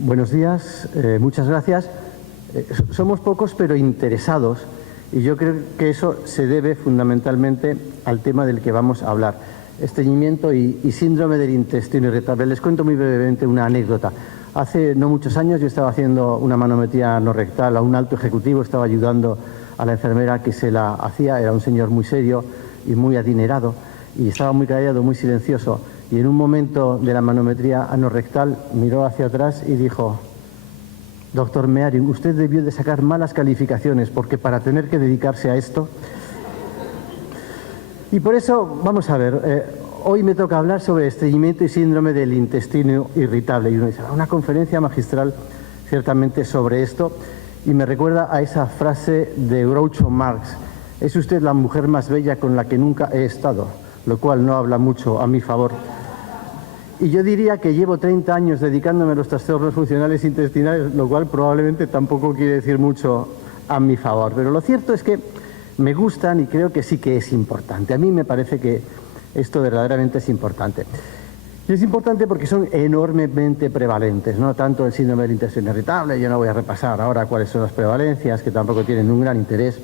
Buenos días, muchas gracias. Somos pocos pero interesados y yo creo que eso se debe fundamentalmente al tema del que vamos a hablar, estreñimiento y síndrome del intestino irritable. Les cuento muy brevemente una anécdota. Hace no muchos años yo estaba haciendo una manometría anorrectal a un alto ejecutivo, estaba ayudando a la enfermera que se la hacía, era un señor muy serio y muy adinerado y estaba muy callado, muy silencioso. Y en un momento de la manometría anorrectal miró hacia atrás y dijo: doctor Mearin, usted debió de sacar malas calificaciones porque para tener que dedicarse a esto... Y por eso, vamos a ver, hoy me toca hablar sobre estreñimiento y síndrome del intestino irritable. Y uno dice, una conferencia magistral ciertamente sobre esto, y me recuerda a esa frase de Groucho Marx: es usted la mujer más bella con la que nunca he estado, lo cual no habla mucho a mi favor. Y yo diría que llevo 30 años dedicándome a los trastornos funcionales intestinales, lo cual probablemente tampoco quiere decir mucho a mi favor. Pero lo cierto es que me gustan y creo que sí que es importante. A mí me parece que esto verdaderamente es importante. Y es importante porque son enormemente prevalentes, ¿no? Tanto el síndrome del intestino irritable, yo no voy a repasar ahora cuáles son las prevalencias, que tampoco tienen un gran interés,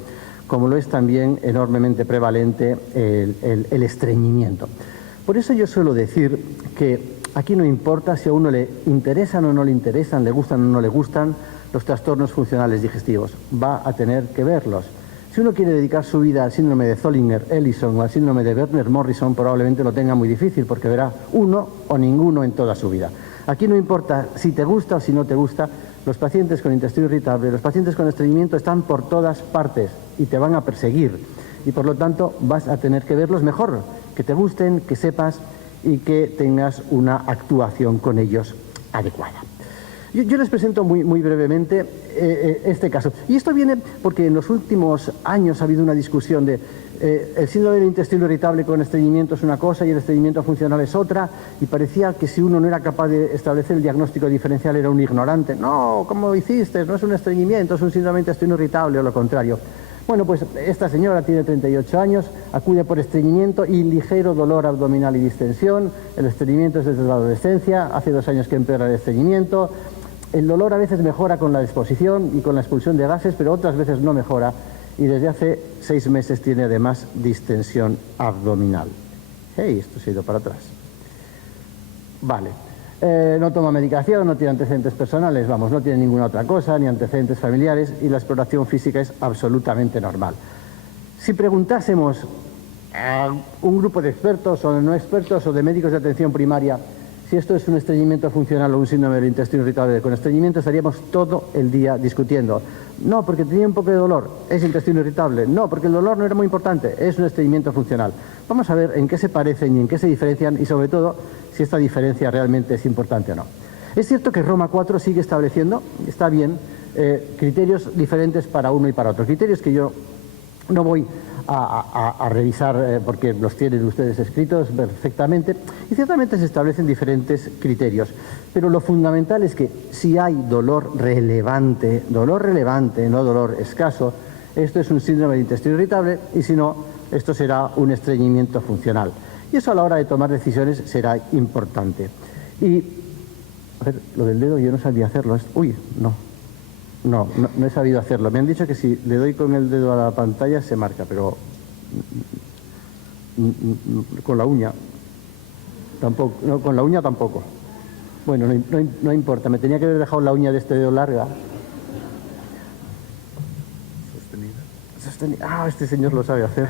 como lo es también enormemente prevalente el estreñimiento. Por eso yo suelo decir que aquí no importa si a uno le interesan o no le interesan, le gustan o no le gustan los trastornos funcionales digestivos, va a tener que verlos. Si uno quiere dedicar su vida al síndrome de Zollinger-Ellison o al síndrome de Werner-Morrison, probablemente lo tenga muy difícil porque verá uno o ninguno en toda su vida. Aquí no importa si te gusta o si no te gusta, los pacientes con intestino irritable, los pacientes con estreñimiento están por todas partes y te van a perseguir. Y por lo tanto vas a tener que verlos mejor, que te gusten, que sepas y que tengas una actuación con ellos adecuada. Yo les presento muy brevemente este caso. Y esto viene porque en los últimos años ha habido una discusión de el síndrome del intestino irritable con estreñimiento es una cosa y el estreñimiento funcional es otra, y parecía que si uno no era capaz de establecer el diagnóstico diferencial era un ignorante. No, ¿cómo lo hiciste? No es un estreñimiento, es un síndrome del intestino irritable o lo contrario. Bueno, pues esta señora tiene 38 años, acude por estreñimiento y ligero dolor abdominal y distensión. El estreñimiento es desde la adolescencia, hace 2 años que empeora el estreñimiento. El dolor a veces mejora con la exposición y con la expulsión de gases, pero otras veces no mejora. Y desde hace 6 meses tiene además distensión abdominal. ¡Hey! Esto se ha ido para atrás. Vale. No toma medicación, no tiene antecedentes personales, vamos, no tiene ninguna otra cosa, ni antecedentes familiares, y la exploración física es absolutamente normal. Si preguntásemos a un grupo de expertos o de no expertos o de médicos de atención primaria si esto es un estreñimiento funcional o un síndrome del intestino irritable con estreñimiento, estaríamos todo el día discutiendo. No, porque tenía un poco de dolor, es intestino irritable. No, porque el dolor no era muy importante, es un estreñimiento funcional. Vamos a ver en qué se parecen y en qué se diferencian y sobre todo si esta diferencia realmente es importante o no. Es cierto que Roma IV sigue estableciendo, está bien, criterios diferentes para uno y para otro. Criterios que yo no voy a revisar porque los tienen ustedes escritos perfectamente, y ciertamente se establecen diferentes criterios, pero lo fundamental es que si hay dolor relevante, no dolor escaso, esto es un síndrome de intestino irritable, y si no, esto será un estreñimiento funcional. Y eso a la hora de tomar decisiones será importante. Y, a ver, lo del dedo yo no sabía hacerlo. Uy, no he sabido hacerlo. Me han dicho que si le doy con el dedo a la pantalla se marca, pero con la uña tampoco. No, con la uña tampoco. Bueno, no importa. Me tenía que haber dejado la uña de este dedo larga. Sostenida. Ah, este señor lo sabe hacer.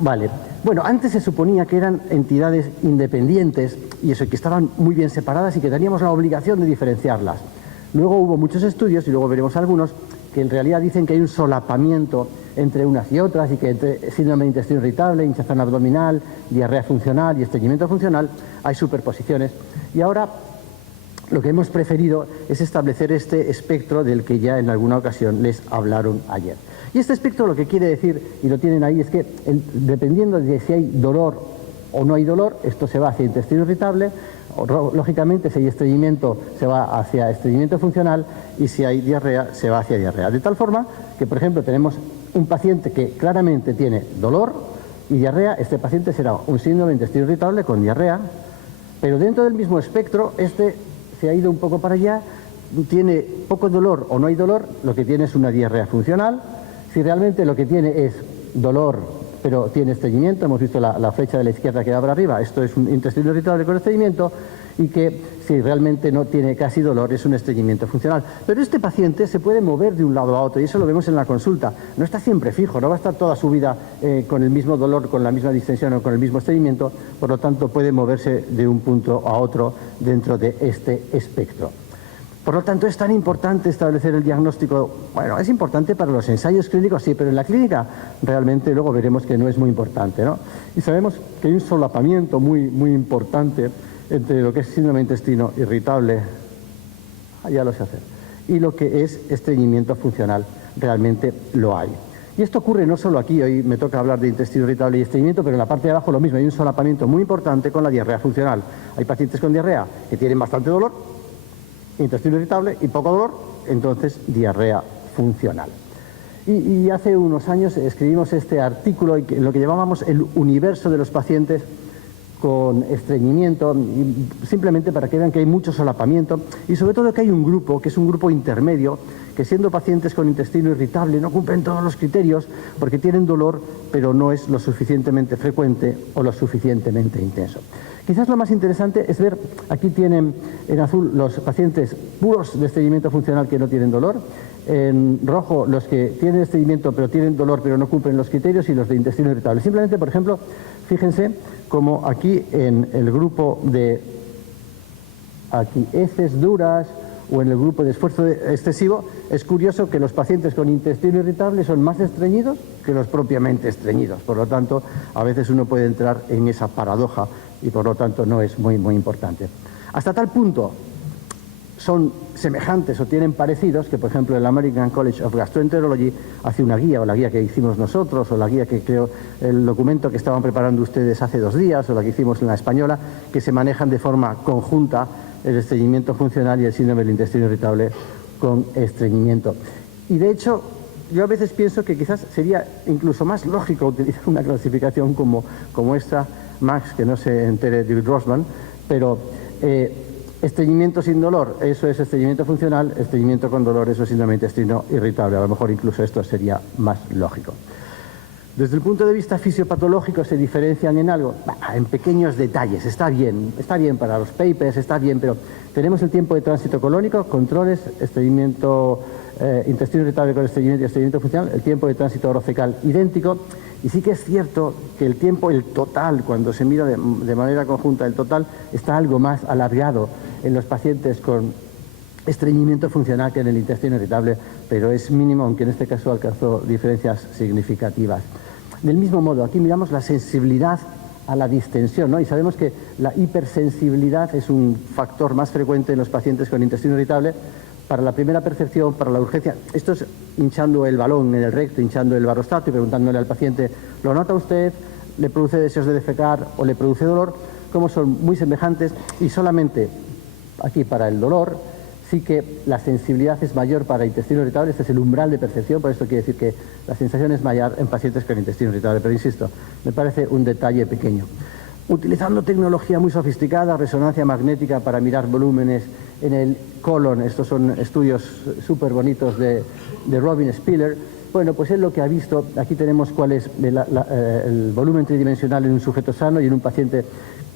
Vale. Bueno, antes se suponía que eran entidades independientes y eso, que estaban muy bien separadas y que teníamos la obligación de diferenciarlas. Luego hubo muchos estudios, y luego veremos algunos, que en realidad dicen que hay un solapamiento entre unas y otras, y que entre síndrome de intestino irritable, hinchazón abdominal, diarrea funcional y estreñimiento funcional hay superposiciones. Y ahora lo que hemos preferido es establecer este espectro del que ya en alguna ocasión les hablaron ayer. Y este espectro lo que quiere decir, y lo tienen ahí, es que dependiendo de si hay dolor o no hay dolor, esto se va hacia intestino irritable. Lógicamente, si hay estreñimiento, se va hacia estreñimiento funcional, y si hay diarrea, se va hacia diarrea. De tal forma que, por ejemplo, tenemos un paciente que claramente tiene dolor y diarrea. Este paciente será un síndrome de intestino irritable con diarrea, pero dentro del mismo espectro, este se ha ido un poco para allá, tiene poco dolor o no hay dolor, lo que tiene es una diarrea funcional. Si realmente lo que tiene es dolor, pero tiene estreñimiento, hemos visto la flecha de la izquierda que va para arriba, esto es un intestino irritable con estreñimiento, y que si realmente no tiene casi dolor es un estreñimiento funcional. Pero este paciente se puede mover de un lado a otro y eso lo vemos en la consulta. No está siempre fijo, no va a estar toda su vida con el mismo dolor, con la misma distensión o con el mismo estreñimiento, por lo tanto puede moverse de un punto a otro dentro de este espectro. Por lo tanto, es tan importante establecer el diagnóstico. Bueno, es importante para los ensayos clínicos, sí, pero en la clínica realmente luego veremos que no es muy importante, ¿no? Y sabemos que hay un solapamiento muy importante entre lo que es síndrome de intestino irritable, ya lo sé hacer, y lo que es estreñimiento funcional. Realmente lo hay. Y esto ocurre no solo aquí, hoy me toca hablar de intestino irritable y estreñimiento, pero en la parte de abajo lo mismo, hay un solapamiento muy importante con la diarrea funcional. Hay pacientes con diarrea que tienen bastante dolor, intestino irritable y poco dolor, entonces diarrea funcional. Y hace unos años escribimos este artículo en lo que llamábamos el universo de los pacientes con estreñimiento, simplemente para que vean que hay mucho solapamiento y sobre todo que hay un grupo, que es un grupo intermedio, que siendo pacientes con intestino irritable no cumplen todos los criterios porque tienen dolor, pero no es lo suficientemente frecuente o lo suficientemente intenso. Quizás lo más interesante es ver, aquí tienen en azul los pacientes puros de estreñimiento funcional que no tienen dolor, en rojo los que tienen estreñimiento pero tienen dolor pero no cumplen los criterios y los de intestino irritable. Simplemente, por ejemplo, fíjense como aquí en el grupo de heces duras o en el grupo de esfuerzo excesivo, es curioso que los pacientes con intestino irritable son más estreñidos que los propiamente estreñidos. Por lo tanto, a veces uno puede entrar en esa paradoja y por lo tanto no es muy importante. Hasta tal punto son semejantes o tienen parecidos que, por ejemplo, el American College of Gastroenterology hace una guía, o la guía que hicimos nosotros, o la guía que creo, el documento que estaban preparando ustedes hace 2 días, o la que hicimos en la española, que se manejan de forma conjunta el estreñimiento funcional y el síndrome del intestino irritable con estreñimiento. Y de hecho, yo a veces pienso que quizás sería incluso más lógico utilizar una clasificación como esta, Max, que no se entere David Grossman, pero estreñimiento sin dolor, eso es estreñimiento funcional, estreñimiento con dolor, eso es síndrome de intestino irritable. A lo mejor incluso esto sería más lógico. Desde el punto de vista fisiopatológico se diferencian en algo, en pequeños detalles, está bien para los papers, está bien, pero tenemos el tiempo de tránsito colónico, controles, estreñimiento, intestino irritable con estreñimiento y estreñimiento funcional, el tiempo de tránsito orofecal idéntico, y sí que es cierto que el tiempo, el total, cuando se mira de manera conjunta, el total está algo más alargado en los pacientes con estreñimiento funcional que en el intestino irritable, pero es mínimo, aunque en este caso alcanzó diferencias significativas. Del mismo modo, aquí miramos la sensibilidad a la distensión, ¿no? Y sabemos que la hipersensibilidad es un factor más frecuente en los pacientes con intestino irritable. Para la primera percepción, para la urgencia, esto es hinchando el balón en el recto, hinchando el barostato y preguntándole al paciente, ¿lo nota usted? ¿Le produce deseos de defecar o le produce dolor? Como son muy semejantes y solamente aquí para el dolor sí que la sensibilidad es mayor para intestino irritable, este es el umbral de percepción, por eso quiere decir que la sensación es mayor en pacientes con intestino irritable, pero insisto, me parece un detalle pequeño. Utilizando tecnología muy sofisticada, resonancia magnética para mirar volúmenes en el colon, estos son estudios súper bonitos de Robin Spiller. Bueno, pues él lo que ha visto, aquí tenemos cuál es el volumen tridimensional en un sujeto sano y en un paciente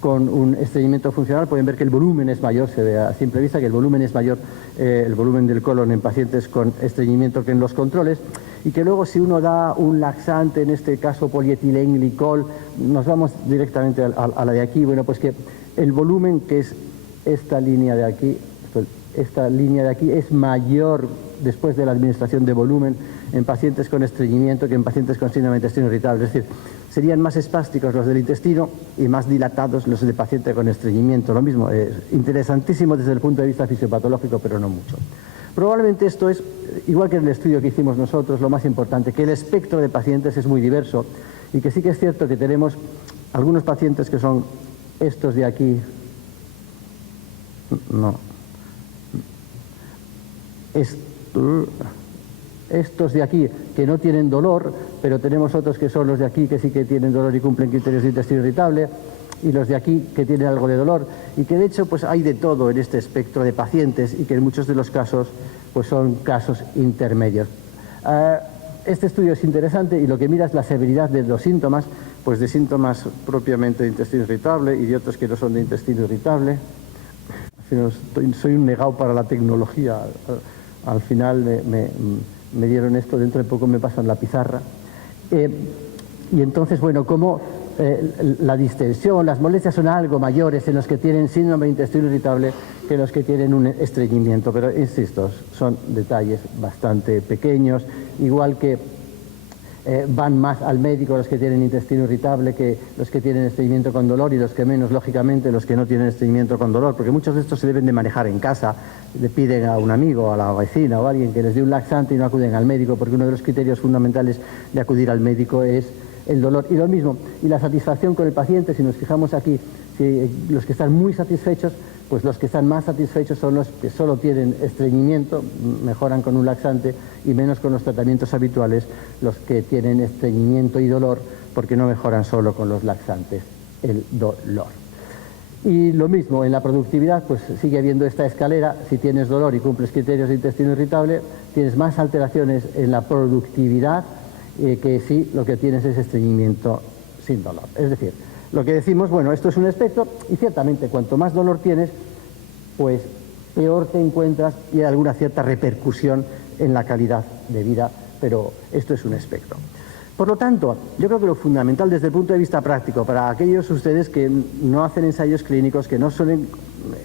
con un estreñimiento funcional. Pueden ver que el volumen es mayor, se ve a simple vista que el volumen es mayor, el volumen del colon en pacientes con estreñimiento que en los controles, y que luego si uno da un laxante, en este caso polietilenglicol, nos vamos directamente a la de aquí, bueno, pues que el volumen, que es esta línea de aquí es mayor después de la administración de volumen en pacientes con estreñimiento que en pacientes con síndrome de intestino irritable. Es decir, serían más espásticos los del intestino y más dilatados los del paciente con estreñimiento. Lo mismo, interesantísimo desde el punto de vista fisiopatológico, pero no mucho. Probablemente esto es, igual que en el estudio que hicimos nosotros, lo más importante, que el espectro de pacientes es muy diverso y que sí que es cierto que tenemos algunos pacientes que son estos de aquí, estos de aquí que no tienen dolor, pero tenemos otros que son los de aquí que sí que tienen dolor y cumplen criterios de intestino irritable. y los de aquí que tienen algo de dolor, y que de hecho pues hay de todo en este espectro de pacientes y que en muchos de los casos pues son casos intermedios. Este estudio es interesante y lo que mira es la severidad de los síntomas, pues de síntomas propiamente de intestino irritable y de otros que no son de intestino irritable. Soy un negado para la tecnología. Al final me dieron esto, dentro de poco me pasan la pizarra. Y entonces, bueno, como la distensión, las molestias son algo mayores en los que tienen síndrome de intestino irritable que los que tienen un estreñimiento, pero insisto, son detalles bastante pequeños, igual que van más al médico los que tienen intestino irritable que los que tienen estreñimiento con dolor, y los que menos, lógicamente, los que no tienen estreñimiento con dolor, porque muchos de estos se deben de manejar en casa. Le piden a un amigo, a la vecina o a alguien que les dé un laxante y no acuden al médico, porque uno de los criterios fundamentales de acudir al médico es el dolor. Y lo mismo, y la satisfacción con el paciente, si nos fijamos aquí, si los que están muy satisfechos, pues los que están más satisfechos son los que solo tienen estreñimiento, mejoran con un laxante, y menos con los tratamientos habituales los que tienen estreñimiento y dolor, porque no mejoran solo con los laxantes el dolor. Y lo mismo, en la productividad, pues sigue habiendo esta escalera. Si tienes dolor y cumples criterios de intestino irritable, tienes más alteraciones en la productividad que si lo que tienes es estreñimiento sin dolor. Es decir, lo que decimos, bueno, esto es un espectro, y ciertamente cuanto más dolor tienes, pues peor te encuentras y hay alguna cierta repercusión en la calidad de vida, pero esto es un espectro. Por lo tanto, yo creo que lo fundamental desde el punto de vista práctico, para aquellos ustedes que no hacen ensayos clínicos, que no son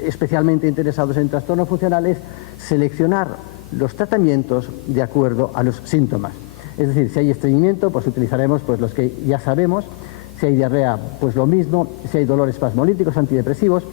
especialmente interesados en trastorno funcional, es seleccionar los tratamientos de acuerdo a los síntomas. Es decir, si hay estreñimiento, pues utilizaremos pues los que ya sabemos. Si hay diarrea, pues lo mismo. Si hay dolores espasmolíticos, antidepresivos.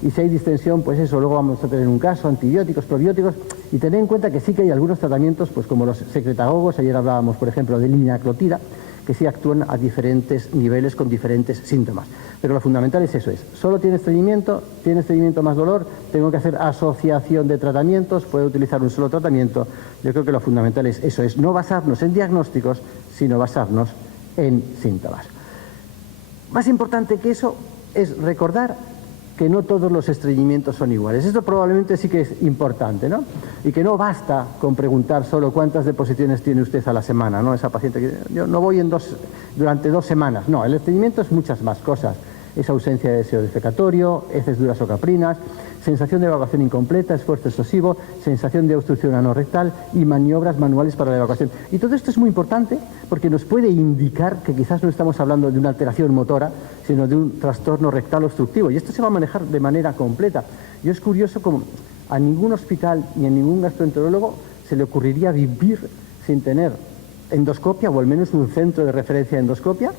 Y si hay distensión, pues eso, luego vamos a tener un caso, antibióticos, probióticos. Y tener en cuenta que sí que hay algunos tratamientos, pues como los secretagogos, ayer hablábamos, por ejemplo, de linaclotida, que sí actúan a diferentes niveles con diferentes síntomas. Pero lo fundamental es eso, solo tiene estreñimiento más dolor, tengo que hacer asociación de tratamientos, puedo utilizar un solo tratamiento. Yo creo que lo fundamental es eso, es no basarnos en diagnósticos, sino basarnos en síntomas. Más importante que eso es recordar que no todos los estreñimientos son iguales. Esto probablemente sí que es importante, ¿no? Y que no basta con preguntar solo cuántas deposiciones tiene usted a la semana, ¿no? Esa paciente que yo no voy durante 2 semanas. No, el estreñimiento es muchas más cosas. Es ausencia de deseo defecatorio, heces duras o caprinas, sensación de evacuación incompleta, esfuerzo excesivo, sensación de obstrucción anorrectal y maniobras manuales para la evacuación. Y todo esto es muy importante porque nos puede indicar que quizás no estamos hablando de una alteración motora, sino de un trastorno rectal obstructivo. Y esto se va a manejar de manera completa. Y es curioso como a ningún hospital ni a ningún gastroenterólogo se le ocurriría vivir sin tener endoscopia, o al menos un centro de referencia de endoscopia.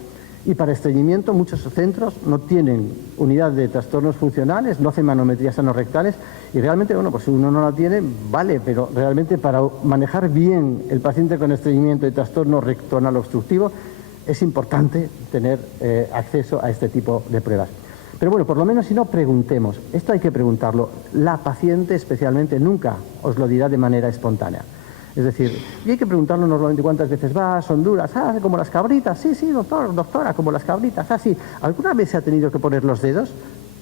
Y para estreñimiento muchos centros no tienen unidad de trastornos funcionales, no hacen manometrías anorrectales, y realmente, bueno, pues si uno no la tiene, vale, pero realmente para manejar bien el paciente con estreñimiento y trastorno rectal obstructivo es importante tener acceso a este tipo de pruebas. Pero bueno, por lo menos si no, preguntemos. Esto hay que preguntarlo. La paciente especialmente nunca os lo dirá de manera espontánea. Es decir, y hay que preguntarlo normalmente cuántas veces va, son duras, como las cabritas, sí, doctora, como las cabritas, sí. ¿Alguna vez se ha tenido que poner los dedos?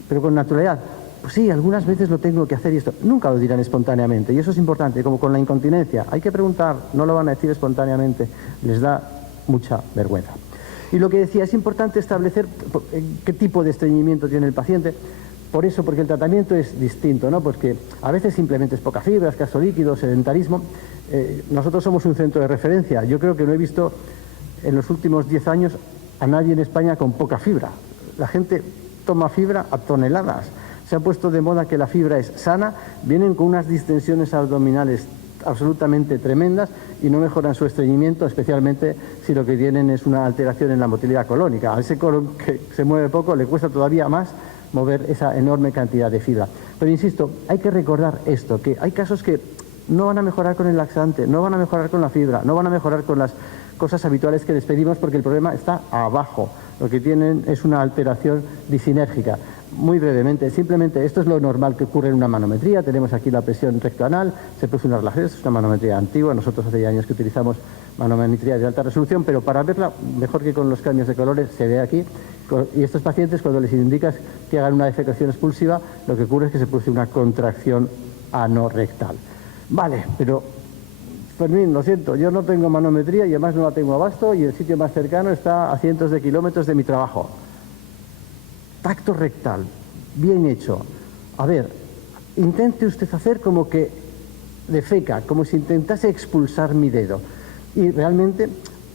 Pero con naturalidad. Pues sí, algunas veces lo tengo que hacer y esto. Nunca lo dirán espontáneamente, y eso es importante, como con la incontinencia. Hay que preguntar, no lo van a decir espontáneamente, les da mucha vergüenza. Y lo que decía, es importante establecer qué tipo de estreñimiento tiene el paciente. Por eso, porque el tratamiento es distinto, ¿no? Porque a veces simplemente es poca fibra, escaso líquido, sedentarismo. Nosotros somos un centro de referencia. Yo creo que no he visto en los últimos 10 años a nadie en España con poca fibra. La gente toma fibra a toneladas. Se ha puesto de moda que la fibra es sana, vienen con unas distensiones abdominales absolutamente tremendas y no mejoran su estreñimiento, especialmente si lo que tienen es una alteración en la motilidad colónica. A ese colon que se mueve poco le cuesta todavía más mover esa enorme cantidad de fibra. Pero insisto, hay que recordar esto, que hay casos que no van a mejorar con el laxante, no van a mejorar con la fibra, no van a mejorar con las cosas habituales que les pedimos, porque el problema está abajo. Lo que tienen es una alteración disinérgica. Muy brevemente, simplemente esto es lo normal que ocurre en una manometría. Tenemos aquí la presión rectoanal, se produce una relajación, es una manometría antigua, nosotros hace ya años que utilizamos manometría de alta resolución, pero para verla, mejor que con los cambios de colores, se ve aquí. Y estos pacientes, cuando les indicas que hagan una defecación expulsiva, lo que ocurre es que se produce una contracción anorrectal. Vale, pero Fermín, lo siento, yo no tengo manometría y además no la tengo abasto y el sitio más cercano está a cientos de kilómetros de mi trabajo. Tacto rectal, bien hecho. A ver, intente usted hacer como que defeca, como si intentase expulsar mi dedo. Y realmente,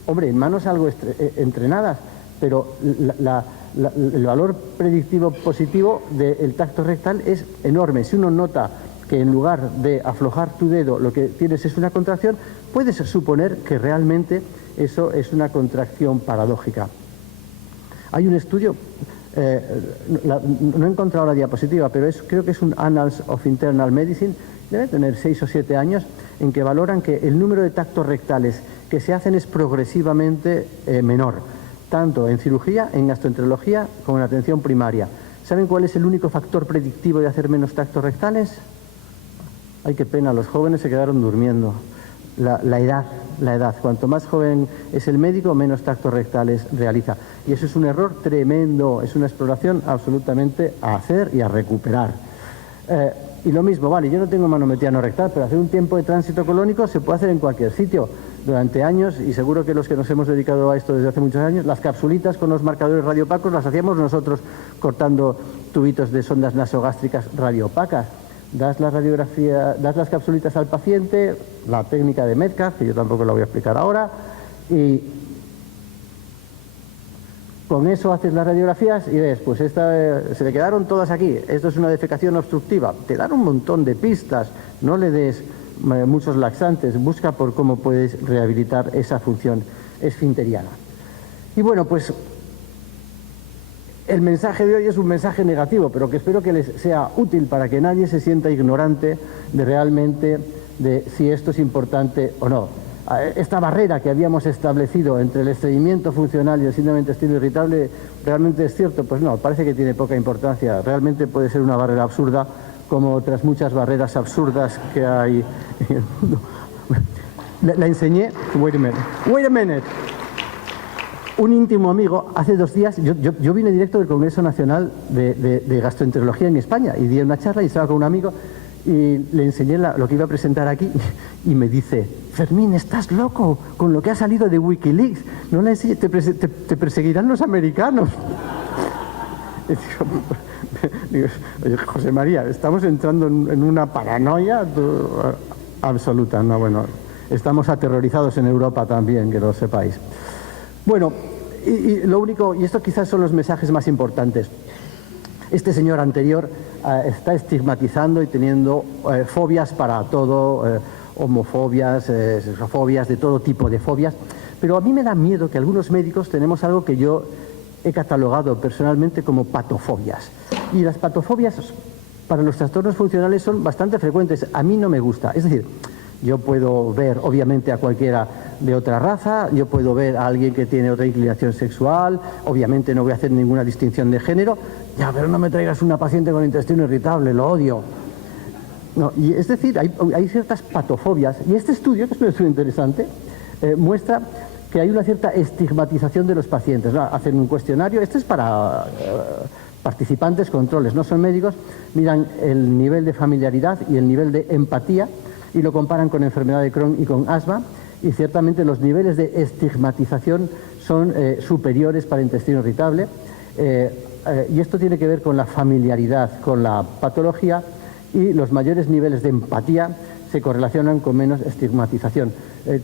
hombre, en manos algo entrenadas, pero el valor predictivo positivo del tacto rectal es enorme. Si uno nota que en lugar de aflojar tu dedo lo que tienes es una contracción, puedes suponer que realmente eso es una contracción paradójica. Hay un estudio, no he encontrado la diapositiva, pero creo que es un Annals of Internal Medicine, debe tener 6 o 7 años, en que valoran que el número de tactos rectales que se hacen es progresivamente menor, tanto en cirugía, en gastroenterología, como en atención primaria. ¿Saben cuál es el único factor predictivo de hacer menos tactos rectales? Ay, qué pena, los jóvenes se quedaron durmiendo. La edad. Cuanto más joven es el médico, menos tactos rectales realiza. Y eso es un error tremendo, es una exploración absolutamente a hacer y a recuperar. Y lo mismo, vale, yo no tengo manometría no rectal, pero hacer un tiempo de tránsito colónico se puede hacer en cualquier sitio. Durante años, y seguro que los que nos hemos dedicado a esto desde hace muchos años, las capsulitas con los marcadores radiopacos las hacíamos nosotros cortando tubitos de sondas nasogástricas radiopacas. Das la radiografía, das las capsulitas al paciente, la técnica de Metcalf, que yo tampoco la voy a explicar ahora, y con eso haces las radiografías y ves, pues se le quedaron todas aquí, esto es una defecación obstructiva. Te dan un montón de pistas, no le des muchos laxantes, busca por cómo puedes rehabilitar esa función esfinteriana. Y bueno, pues el mensaje de hoy es un mensaje negativo, pero que espero que les sea útil para que nadie se sienta ignorante de realmente de si esto es importante o no. Esta barrera que habíamos establecido entre el estreñimiento funcional y el síndrome de intestino irritable, ¿realmente es cierto? Pues no, parece que tiene poca importancia. Realmente puede ser una barrera absurda, como otras muchas barreras absurdas que hay en el mundo. La enseñé... Wait a minute. Un íntimo amigo, hace 2 días, yo vine directo del Congreso Nacional de Gastroenterología en España y di una charla y estaba con un amigo y le enseñé lo que iba a presentar aquí y me dice: Fermín, estás loco con lo que ha salido de Wikileaks, no la enseñes, te perseguirán los americanos. Digo, oye, José María, estamos entrando en una paranoia absoluta. No, bueno, estamos aterrorizados en Europa también, que lo sepáis. Bueno, y lo único, y estos quizás son los mensajes más importantes. Este señor anterior está estigmatizando y teniendo fobias para todo, homofobias, sexofobias, de todo tipo de fobias, pero a mí me da miedo que algunos médicos tenemos algo que yo he catalogado personalmente como patofobias. Y las patofobias para los trastornos funcionales son bastante frecuentes. A mí no me gusta, es decir, yo puedo ver obviamente a cualquiera de otra raza, yo puedo ver a alguien que tiene otra inclinación sexual, obviamente no voy a hacer ninguna distinción de género, ya, pero no me traigas una paciente con intestino irritable, lo odio. No, y es decir, hay ciertas patofobias, y este estudio, que es un estudio interesante, muestra que hay una cierta estigmatización de los pacientes, ¿no? Hacen un cuestionario, este es para participantes, controles, no son médicos, miran el nivel de familiaridad y el nivel de empatía, y lo comparan con enfermedad de Crohn y con asma, y ciertamente los niveles de estigmatización son superiores para intestino irritable, y esto tiene que ver con la familiaridad con la patología, y los mayores niveles de empatía se correlacionan con menos estigmatización.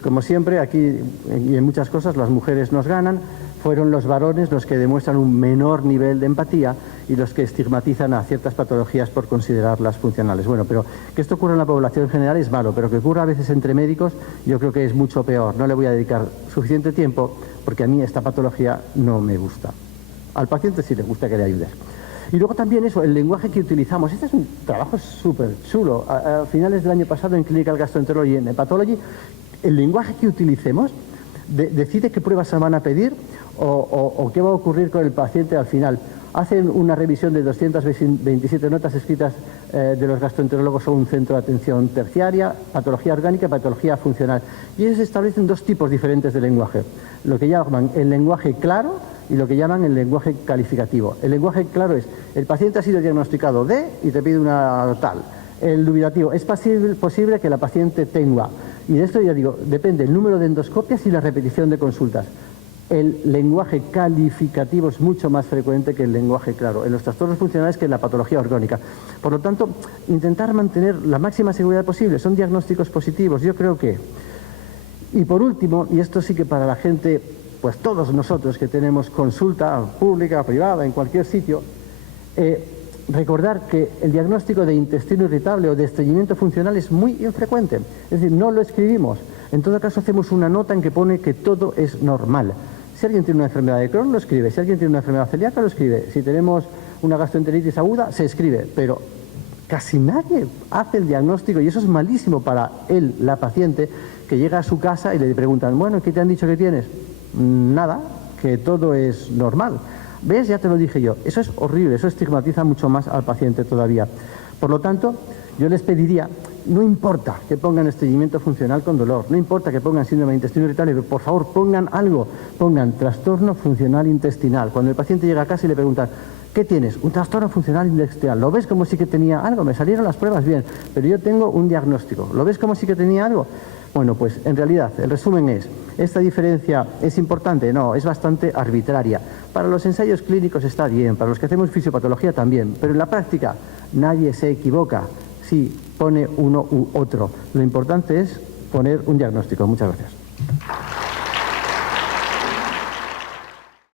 Como siempre, aquí y en muchas cosas las mujeres nos ganan, fueron los varones los que demuestran un menor nivel de empatía y los que estigmatizan a ciertas patologías por considerarlas funcionales. Bueno, pero que esto ocurra en la población en general es malo, pero que ocurra a veces entre médicos yo creo que es mucho peor. No le voy a dedicar suficiente tiempo porque a mí esta patología no me gusta. Al paciente sí le gusta que le ayudes. Y luego también eso, el lenguaje que utilizamos. Este es un trabajo súper chulo. A finales del año pasado en Clinical Gastroenterology y en Hepatology, el lenguaje que utilicemos decide qué pruebas se van a pedir o qué va a ocurrir con el paciente al final. hacen una revisión de 227 notas escritas de los gastroenterólogos a un centro de atención terciaria, patología orgánica y patología funcional. Y ellos establecen dos tipos diferentes de lenguaje, lo que llaman el lenguaje claro y lo que llaman el lenguaje calificativo. El lenguaje claro es, el paciente ha sido diagnosticado de y te pide una tal. El dubitativo, es posible que la paciente tenga. Y de esto ya digo, depende el número de endoscopias y la repetición de consultas. El lenguaje calificativo es mucho más frecuente que el lenguaje claro en los trastornos funcionales que en la patología orgánica. Por lo tanto, intentar mantener la máxima seguridad posible. Son diagnósticos positivos, yo creo que. Y por último, y esto sí que para la gente, pues todos nosotros que tenemos consulta pública, privada, en cualquier sitio, recordar que el diagnóstico de intestino irritable o de estreñimiento funcional es muy infrecuente. Es decir, no lo escribimos. En todo caso, hacemos una nota en que pone que todo es normal. Si alguien tiene una enfermedad de Crohn, lo escribe. Si alguien tiene una enfermedad celíaca, lo escribe. Si tenemos una gastroenteritis aguda, se escribe. Pero casi nadie hace el diagnóstico y eso es malísimo para él, la paciente, que llega a su casa y le preguntan, bueno, ¿qué te han dicho que tienes? Nada, que todo es normal. ¿Ves? Ya te lo dije yo. Eso es horrible, eso estigmatiza mucho más al paciente todavía. Por lo tanto, yo les pediría, no importa que pongan estreñimiento funcional con dolor, no importa que pongan síndrome de intestino irritable, pero por favor pongan algo, pongan trastorno funcional intestinal. Cuando el paciente llega a casa y le preguntan, ¿qué tienes? Un trastorno funcional intestinal. ¿Lo ves como si que tenía algo? Me salieron las pruebas bien, pero yo tengo un diagnóstico. ¿Lo ves como si que tenía algo? Bueno, pues en realidad el resumen es, ¿esta diferencia es importante? No, es bastante arbitraria. Para los ensayos clínicos está bien, para los que hacemos fisiopatología también, pero en la práctica nadie se equivoca si pone uno u otro. Lo importante es poner un diagnóstico. Muchas gracias.